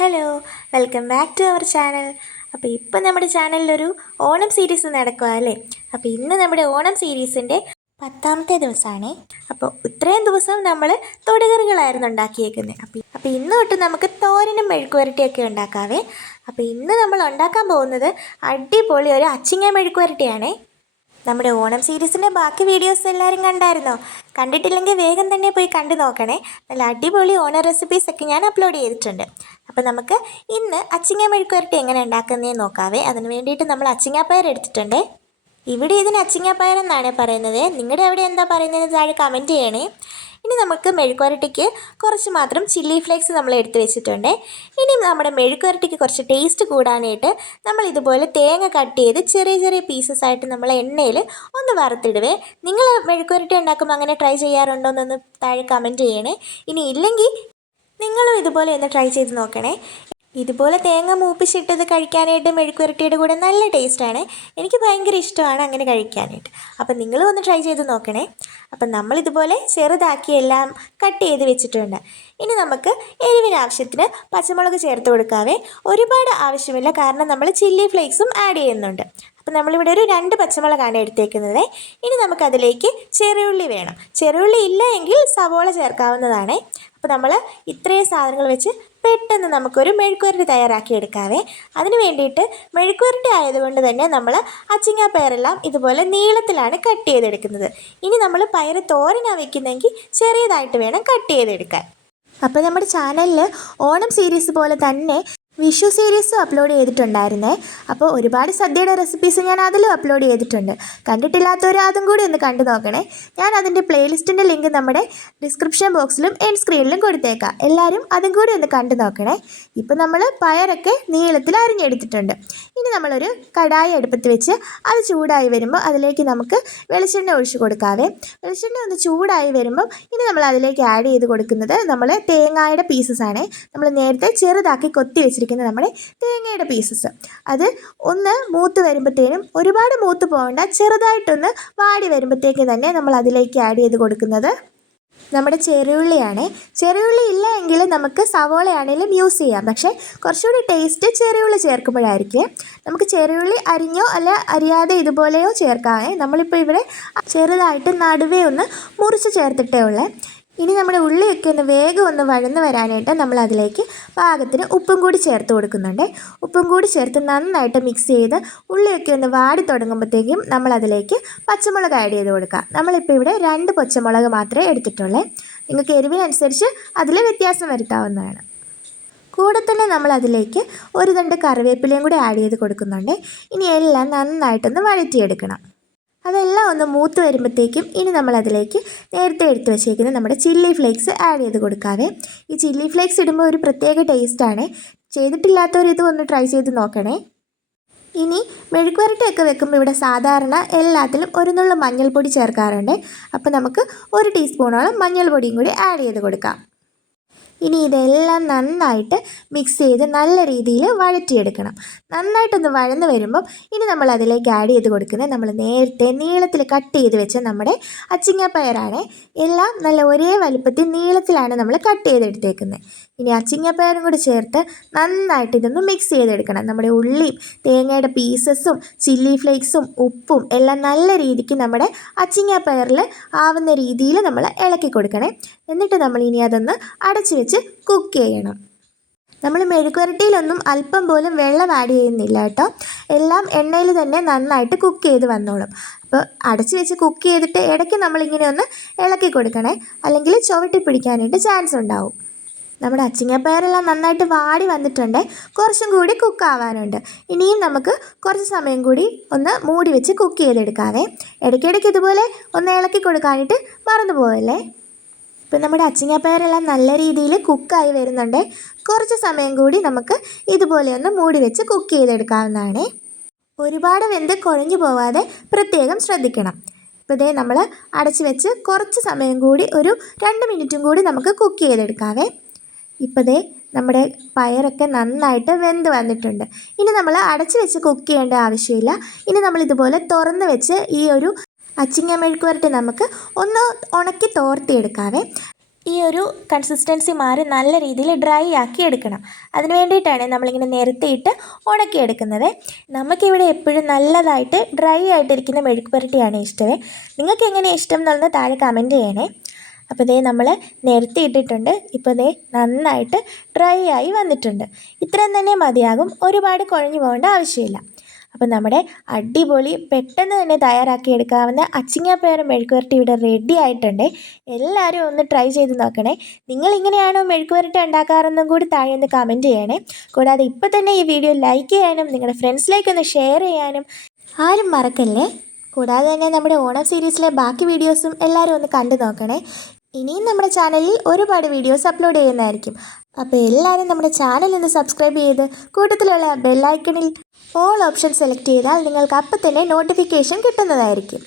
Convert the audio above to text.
Hello, welcome back to our channel. അപ്പോൾ ഇപ്പം നമ്മുടെ ചാനലിലൊരു ഓണം സീരീസ് നടക്കുക അല്ലേ. അപ്പോൾ ഇന്ന് നമ്മുടെ ഓണം സീരീസിൻ്റെ 10ാമത്തെ ദിവസമാണ്. അപ്പോൾ ഇത്രയും ദിവസം നമ്മൾ തൊടുകറികളായിരുന്നു ഉണ്ടാക്കിയേക്കുന്നത്. അപ്പോൾ ഇന്ന് തൊട്ട് നമുക്ക് തോരനും മെഴുക്കുവരട്ടിയൊക്കെ ഉണ്ടാക്കാവേ. അപ്പോൾ ഇന്ന് നമ്മൾ ഉണ്ടാക്കാൻ പോകുന്നത് അടിപൊളി ഒരു അച്ചിങ്ങ മെഴുക്കുവരട്ടിയാണേ. നമ്മുടെ ഓണം സീരീസിൻ്റെ ബാക്കി വീഡിയോസ് എല്ലാവരും കണ്ടായിരുന്നോ? കണ്ടിട്ടില്ലെങ്കിൽ വേഗം തന്നെ പോയി കണ്ടു നോക്കണേ. നല്ല അടിപൊളി ഓണം റെസിപ്പീസൊക്കെ ഞാൻ അപ്ലോഡ് ചെയ്തിട്ടുണ്ട്. അപ്പോൾ നമുക്ക് ഇന്ന് അച്ചിങ്ങ മെഴുക്കുവരട്ടി എങ്ങനെ ഉണ്ടാക്കുന്നതെന്ന് നോക്കാവേ. അതിന് വേണ്ടിയിട്ട് നമ്മൾ അച്ചിങ്ങാപ്പയർ എടുത്തിട്ടുണ്ട്. ഇവിടെ ഇതിന് അച്ചിങ്ങാപ്പയർ എന്നാണ് പറയുന്നത്. നിങ്ങളുടെ അവിടെ എന്താ പറയുന്നത് താഴെ കമൻറ്റ് ചെയ്യണേ. ഇനി നമുക്ക് മെഴുക്കുവരട്ടിക്ക് കുറച്ച് മാത്രം ചില്ലി ഫ്ലേക്സ് നമ്മൾ എടുത്ത് വെച്ചിട്ടുണ്ട്. ഇനി നമ്മുടെ മെഴുക്കുവരട്ടിക്ക് കുറച്ച് ടേസ്റ്റ് കൂടാനായിട്ട് നമ്മൾ ഇതുപോലെ തേങ്ങ കട്ട് ചെയ്ത് ചെറിയ ചെറിയ പീസസ് ആയിട്ട് നമ്മൾ എണ്ണയിൽ ഒന്ന് വറുത്തിടുവേ. നിങ്ങൾ മെഴുക്കുവരട്ടി ഉണ്ടാക്കുമ്പോൾ അങ്ങനെ ട്രൈ ചെയ്യാറുണ്ടോ എന്നൊന്ന് താഴെ കമൻറ്റ് ചെയ്യണേ. ഇനി ഇല്ലെങ്കിൽ നിങ്ങളും ഇതുപോലെ ഒന്ന് ട്രൈ ചെയ്ത് നോക്കണേ. ഇതുപോലെ തേങ്ങ മൂപ്പിച്ചിട്ടത് കഴിക്കാനായിട്ട് മെഴുക്കുവരട്ടിയുടെ കൂടെ നല്ല ടേസ്റ്റാണ്. എനിക്ക് ഭയങ്കര ഇഷ്ടമാണ് അങ്ങനെ കഴിക്കാനായിട്ട്. അപ്പം നിങ്ങളും ഒന്ന് ട്രൈ ചെയ്ത് നോക്കണേ. അപ്പം നമ്മളിതുപോലെ ചെറുതാക്കി എല്ലാം കട്ട് ചെയ്ത് വെച്ചിട്ടുണ്ട്. ഇനി നമുക്ക് എരിവിന് ആവശ്യത്തിന് പച്ചമുളക് ചേർത്ത് കൊടുക്കാവേ. ഒരുപാട് ആവശ്യമില്ല, കാരണം നമ്മൾ ചില്ലി ഫ്ലേക്സും ആഡ് ചെയ്യുന്നുണ്ട്. അപ്പം നമ്മളിവിടെ ഒരു 2 പച്ചമുളകാണ് എടുത്തേക്കുന്നത്. ഇനി നമുക്കതിലേക്ക് ചെറിയുള്ളി വേണം. ചെറിയുള്ളി ഇല്ല എങ്കിൽ സവോള ചേർക്കാവുന്നതാണ്. അപ്പോൾ നമ്മൾ ഇത്രയും സാധനങ്ങൾ വെച്ച് പെട്ടെന്ന് നമുക്കൊരു മെഴുക്കുവരട്ടി തയ്യാറാക്കി എടുക്കാവേ. അതിന് വേണ്ടിയിട്ട് മെഴുക്കുവരട്ടി ആയതുകൊണ്ട് തന്നെ നമ്മൾ അച്ചിങ്ങാപ്പയറെല്ലാം ഇതുപോലെ നീളത്തിലാണ് കട്ട് ചെയ്തെടുക്കുന്നത്. ഇനി നമ്മൾ പയർ തോരനാണ് വയ്ക്കുന്നതെങ്കിൽ ചെറിയതായിട്ട് വേണം കട്ട് ചെയ്തെടുക്കാൻ. അപ്പോൾ നമ്മുടെ ചാനലിൽ ഓണം സീരീസ് പോലെ തന്നെ വിഷു സീരീസും അപ്ലോഡ് ചെയ്തിട്ടുണ്ടായിരുന്നേ. അപ്പോൾ ഒരുപാട് സദ്യയുടെ റെസിപ്പീസ് ഞാൻ അതിലും അപ്ലോഡ് ചെയ്തിട്ടുണ്ട്. കണ്ടിട്ടില്ലാത്തവർ അതും കൂടി ഒന്ന് കണ്ടു നോക്കണേ. ഞാൻ അതിൻ്റെ പ്ലേലിസ്റ്റിൻ്റെ ലിങ്ക് നമ്മുടെ ഡിസ്ക്രിപ്ഷൻ ബോക്സിലും എൻഡ് സ്ക്രീനിലും കൊടുത്തേക്കാം. എല്ലാവരും അതും കൂടി ഒന്ന് കണ്ടു നോക്കണേ. ഇപ്പോൾ നമ്മൾ പയറൊക്കെ നീളത്തിൽ അരിഞ്ഞെടുത്തിട്ടുണ്ട്. ഇനി നമ്മളൊരു കടായി അടുപ്പത്ത് വെച്ച് അത് ചൂടായി വരുമ്പോൾ അതിലേക്ക് നമുക്ക് വെളിച്ചെണ്ണ ഒഴിച്ച് കൊടുക്കാവേ. വെളിച്ചെണ്ണ ഒന്ന് ചൂടായി വരുമ്പം ഇനി നമ്മൾ അതിലേക്ക് ആഡ് ചെയ്ത് കൊടുക്കുന്നത് നമ്മൾ തേങ്ങയുടെ പീസസാണ്. നമ്മൾ നേരത്തെ ചെറുതാക്കി കൊത്തി വെച്ചിരിക്കുന്നത് നമ്മുടെ തേങ്ങയുടെ പീസസ്. അത് ഒന്ന് മൂത്ത് വരുമ്പോഴത്തേനും, ഒരുപാട് മൂത്ത് പോകണ്ട, ചെറുതായിട്ടൊന്ന് വാടി വരുമ്പോഴത്തേക്ക് തന്നെ നമ്മൾ അതിലേക്ക് ആഡ് ചെയ്ത് കൊടുക്കുന്നത് നമ്മുടെ ചെറിയുള്ളിയാണ്. ചെറിയുള്ളി ഇല്ല എങ്കിൽ നമുക്ക് സവോളയാണെങ്കിലും യൂസ് ചെയ്യാം. പക്ഷേ കുറച്ചുകൂടി ടേസ്റ്റ് ചെറിയുള്ളി ചേർക്കുമ്പോഴായിരിക്കും. നമുക്ക് ചെറിയുള്ളി അരിഞ്ഞോ അല്ല അരിയാതെ ഇതുപോലെയോ ചേർക്കാമേ. നമ്മളിപ്പോൾ ഇവിടെ ചെറുതായിട്ട് നടുവേ ഒന്ന് മുറിച്ച് ചേർത്തിട്ടേ ഉള്ളേ. ഇനി നമ്മുടെ ഉള്ളിയൊക്കെ ഒന്ന് വേഗം ഒന്ന് വഴന്ന് വരാനായിട്ട് നമ്മൾ അതിലേക്ക് പാകത്തിന് ഉപ്പും കൂടി ചേർത്ത് കൊടുക്കുന്നുണ്ട്. ഉപ്പും കൂടി ചേർത്ത് നന്നായിട്ട് മിക്സ് ചെയ്ത് ഉള്ളിയൊക്കെ ഒന്ന് വാടി തുടങ്ങുമ്പോഴത്തേക്കും നമ്മൾ അതിലേക്ക് പച്ചമുളക് ആഡ് ചെയ്ത് കൊടുക്കുക. നമ്മളിപ്പോൾ ഇവിടെ 2 പച്ചമുളക് മാത്രമേ എടുത്തിട്ടുള്ളൂ. നിങ്ങൾക്ക് എരിവിനനുസരിച്ച് അതിൽ വ്യത്യാസം വരുത്താവുന്നതാണ്. കൂടെ തന്നെ നമ്മൾ അതിലേക്ക് ഒരു തണ്ട് കറിവേപ്പിലയും കൂടി ആഡ് ചെയ്ത് കൊടുക്കുന്നുണ്ട്. ഇനി എല്ലാം നന്നായിട്ടൊന്ന് വഴറ്റിയെടുക്കണം. അതെല്ലാം ഒന്ന് മൂത്ത് വരുമ്പോഴത്തേക്കും ഇനി നമ്മളതിലേക്ക് നേരത്തെ എടുത്ത് വെച്ചേക്കുന്ന നമ്മുടെ ചില്ലി ഫ്ലേക്സ് ആഡ് ചെയ്ത് കൊടുക്കാവേ. ഈ ചില്ലി ഫ്ലേക്സ് ഇടുമ്പോൾ ഒരു പ്രത്യേക ടേസ്റ്റാണ്. ചെയ്തിട്ടില്ലാത്തവർ ഇത് ഒന്ന് ട്രൈ ചെയ്ത് നോക്കണേ. ഇനി മെഴുക്കുവരട്ടിയൊക്കെ വെക്കുമ്പോൾ ഇവിടെ സാധാരണ എല്ലാത്തിലും ഒരു നുള്ള മഞ്ഞൾപ്പൊടി ചേർക്കാറുണ്ട്. അപ്പോൾ നമുക്ക് 1 ടീസ്പൂണോളം മഞ്ഞൾപ്പൊടിയും കൂടി ആഡ് ചെയ്ത് കൊടുക്കാം. ഇനി ഇതെല്ലാം നന്നായിട്ട് മിക്സ് ചെയ്ത് നല്ല രീതിയിൽ വഴറ്റിയെടുക്കണം. നന്നായിട്ടൊന്ന് വഴന്ന് വരുമ്പം ഇനി നമ്മൾ അതിലേക്ക് ആഡ് ചെയ്ത് കൊടുക്കുന്നത് നമ്മൾ നേരത്തെ നീളത്തിൽ കട്ട് ചെയ്ത് വെച്ച നമ്മുടെ അച്ചിങ്ങാപ്പയറാണ്. എല്ലാം നല്ല ഒരേ വലുപ്പത്തിൽ നീളത്തിലാണ് നമ്മൾ കട്ട് ചെയ്തെടുത്തേക്കുന്നത്. ഇനി അച്ചിങ്ങാപ്പയറും കൂടി ചേർത്ത് നന്നായിട്ട് ഇതൊന്ന് മിക്സ് ചെയ്തെടുക്കണം. നമ്മുടെ ഉള്ളിയും തേങ്ങയുടെ പീസസും ചില്ലി ഫ്ലേക്സും ഉപ്പും എല്ലാം നല്ല രീതിക്ക് നമ്മുടെ അച്ചിങ്ങാപ്പയറിൽ ആവുന്ന രീതിയിൽ നമ്മൾ ഇളക്കി കൊടുക്കണേ. എന്നിട്ട് നമ്മൾ ഇനി അതൊന്ന് അടച്ചു വെച്ച് കുക്ക് ചെയ്യണം. നമ്മൾ മെഴുക്കുവരട്ടിയിലൊന്നും അല്പം പോലും വെള്ളം ആഡ് ചെയ്യുന്നില്ല കേട്ടോ. എല്ലാം എണ്ണയിൽ തന്നെ നന്നായിട്ട് കുക്ക് ചെയ്ത് വന്നോളും. അപ്പോൾ അടച്ചു വെച്ച് കുക്ക് ചെയ്തിട്ട് ഇടയ്ക്ക് നമ്മളിങ്ങനെ ഒന്ന് ഇളക്കി കൊടുക്കണേ, അല്ലെങ്കിൽ ചുവട്ടി പിടിക്കാനായിട്ട് ചാൻസ് ഉണ്ടാവും. നമ്മുടെ അച്ചിങ്ങാപ്പയറെല്ലാം നന്നായിട്ട് വാടി വന്നിട്ടുണ്ട്. കുറച്ചും കൂടി കുക്ക് ആവാനുണ്ട്. ഇനിയും നമുക്ക് കുറച്ച് സമയം കൂടി ഒന്ന് മൂടി വെച്ച് കുക്ക് ചെയ്തെടുക്കാവേ. ഇടയ്ക്കിടയ്ക്ക് ഇതുപോലെ ഒന്ന് ഇളക്കി കൊടുക്കാനായിട്ട് മറന്നു പോവല്ലേ. ഇപ്പം നമ്മുടെ അച്ചിങ്ങാപ്പയറെല്ലാം നല്ല രീതിയിൽ കുക്കായി വരുന്നുണ്ട്. കുറച്ച് സമയം കൂടി നമുക്ക് ഇതുപോലെ ഒന്ന് മൂടി വെച്ച് കുക്ക് ചെയ്തെടുക്കാവുന്നതാണ്. ഒരുപാട് വെന്ത് കുഴഞ്ഞു പോവാതെ പ്രത്യേകം ശ്രദ്ധിക്കണം. ഇപ്പോൾ ഇതേ നമ്മൾ അടച്ചു വെച്ച് കുറച്ച് സമയം കൂടി ഒരു 2 മിനിറ്റും കൂടി നമുക്ക് കുക്ക് ചെയ്തെടുക്കാവേ. ഇപ്പോൾ ദേ നമ്മുടെ പയറൊക്കെ നന്നായിട്ട് വെന്ത് വന്നിട്ടുണ്ട്. ഇനി നമ്മൾ അടച്ചു വെച്ച് കുക്ക് ചെയ്യേണ്ട ആവശ്യമില്ല. ഇനി നമ്മൾ ഇതുപോലെ തുറന്ന് വെച്ച് ഈ ഒരു അച്ചിങ്ങ മെഴുക്കുവരട്ടി നമുക്ക് ഒന്ന് ഉണക്കി തോർത്തിയെടുക്കാവേ. ഈ ഒരു കൺസിസ്റ്റൻസി മാറി നല്ല രീതിയിൽ ഡ്രൈ ആക്കി എടുക്കണം. അതിന് വേണ്ടിയിട്ടാണ് നമ്മളിങ്ങനെ നിരത്തിയിട്ട് ഉണക്കിയെടുക്കുന്നത്. നമുക്കിവിടെ എപ്പോഴും നല്ലതായിട്ട് ഡ്രൈ ആയിട്ടിരിക്കുന്ന മെഴുക്ക് പുരട്ടിയാണ് ഇഷ്ടമേ. നിങ്ങൾക്ക് എങ്ങനെയാണ് ഇഷ്ടം എന്നുള്ളത് താഴെ കമൻറ്റ് ചെയ്യണേ. അപ്പോൾ ഇതേ നമ്മൾ നിരത്തിയിട്ടിട്ടുണ്ട്. ഇപ്പോൾ ഇതേ നന്നായിട്ട് ഡ്രൈ ആയി വന്നിട്ടുണ്ട്. ഇത്രയും തന്നെ മതിയാകും, ഒരുപാട് കുഴഞ്ഞു പോകേണ്ട ആവശ്യമില്ല. അപ്പോൾ നമ്മുടെ അടിപൊളി പെട്ടെന്ന് തന്നെ തയ്യാറാക്കിയെടുക്കാവുന്ന അച്ചിങ്ങാപ്പയർ മെഴുക്ക് പുരട്ടി ഇവിടെ റെഡി ആയിട്ടുണ്ട്. എല്ലാവരും ഒന്ന് ട്രൈ ചെയ്ത് നോക്കണേ. നിങ്ങളിങ്ങനെയാണോ മെഴുക്ക് പുരട്ടി ഉണ്ടാക്കാറെന്നും കൂടി താഴെ ഒന്ന് കമൻറ്റ് ചെയ്യണേ. കൂടാതെ ഇപ്പോൾ തന്നെ ഈ വീഡിയോ ലൈക്ക് ചെയ്യാനും നിങ്ങളുടെ ഫ്രണ്ട്സിലേക്കൊന്ന് ഷെയർ ചെയ്യാനും ആരും മറക്കല്ലേ. കൂടാതെ തന്നെ നമ്മുടെ ഓണം സീരീസിലെ ബാക്കി വീഡിയോസും എല്ലാവരും ഒന്ന് കണ്ടു നോക്കണേ. ഇനിയും നമ്മുടെ ചാനലിൽ ഒരുപാട് വീഡിയോസ് അപ്ലോഡ് ചെയ്യുന്നതായിരിക്കും. അപ്പോൾ എല്ലാവരും നമ്മുടെ ചാനൽ ഒന്ന് സബ്സ്ക്രൈബ് ചെയ്ത് കൂട്ടത്തിലുള്ള ബെല്ലൈക്കണിൽ ഓൾ ഓപ്ഷൻ സെലക്ട് ചെയ്താൽ നിങ്ങൾക്ക് അപ്പം തന്നെ നോട്ടിഫിക്കേഷൻ കിട്ടുന്നതായിരിക്കും.